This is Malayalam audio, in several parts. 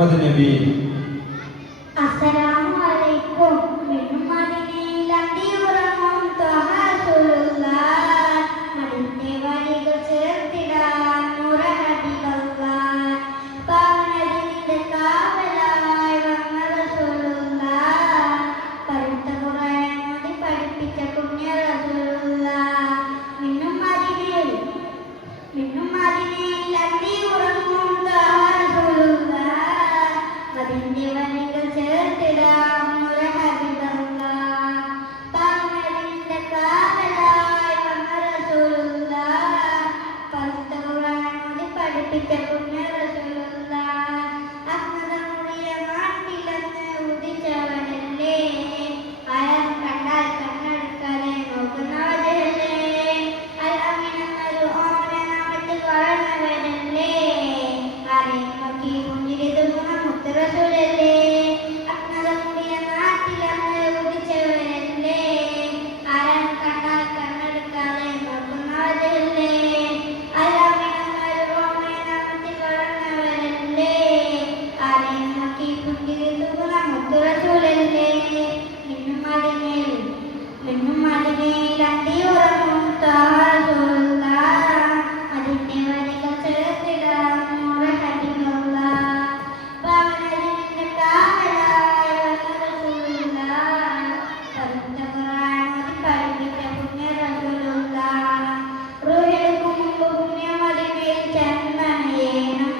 മുഹമ്മദ് നബി. അസ്സലാമു അലൈക്കും. മിന്നുമദിനയിൽ അന്തിയുറങ്ങും ത്വഹ റസൂലുള്ളാഹ്. മദിന്റെ വഴികൾ ചേർത്തിടാൻ നൂറ ഹബീബല്ലാഹ്. പാവനദിന്റെ കാവലായി വന്ന റസൂലുള്ളാഹ്. പരുത്ത ഖുർആൻ ഓതി പഠിപ്പിച്ച പുണ്യ റസൂലുള്ളാഹ്. മിന്നുമദിനയിൽ അന്തിയുറങ്ങും ത്വഹ റസൂലുള്ളാഹ്. മദിന്റെ വഴികൾ ചേർത്തിടാം നൂറ ഹബീബല്ലാഹ്. പാവനദിന്റെ കാവലായി വന്ന റസൂലുള്ളാഹ്. പരുത്ത ഖുർആൻ ഓതി പഠിപ്പിച്ച പുണ്യ റസൂലുള്ളാഹ്. അഗ്നിതമുറിയ നാട്ടിലന്ന് ഉദിച്ചവനല്ലേ. അയാൾ കണ്ടാൽ കണ്ണെടുക്കാതെ നോക്കുന്നവരല്ലേ. അൽ അമീൻ എന്നൊരു ഓമന നാമത്തിൽ വളർന്നവരല്ലേ. ആരെയും നോക്കി പുഞ്ചിരി തൂകുന്ന മുത്ത് റസൂലല്ലേ. അഗ്നിതമുറിയ നാട്ടിലന്ന് ഉദിച്ചവരല്ലേ. ആരാൻ കണ്ടാൽ കണ്ണെടുക്കാതെ നോക്കുന്നവരല്ലേ. അൽ അമീൻ എന്നൊരു ഓമന നാമത്തിൽ വളർന്നവരല്ലേ. ആരെയും നോക്കി പുഞ്ചിരി തൂകുന്ന മുത്ത് റസൂലല്ലേ. മിന്നുമദിനയിൽ അന്തിയുറങ്ങും ത്വഹ റസൂലുള്ളാഹ്. മദിന്റെ വഴികൾ ചേർത്തിടാം നൂറ ഹബീബല്ലാഹ്. പാവനദിന്റെ കാവലായി വന്ന റസൂലുള്ളാഹ്. പരുത്ത ഖുർആൻ ഓതി പഠിപ്പിച്ച പുണ്യ റസൂലുള്ളാഹ്. റൂഹെടുക്കും മുമ്പ് പുണ്യ മദിനയിൽ ചെന്നണയേണം.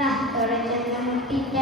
റഹ്മത്തോടെ ചെന്ന് മുട്ടിച്ച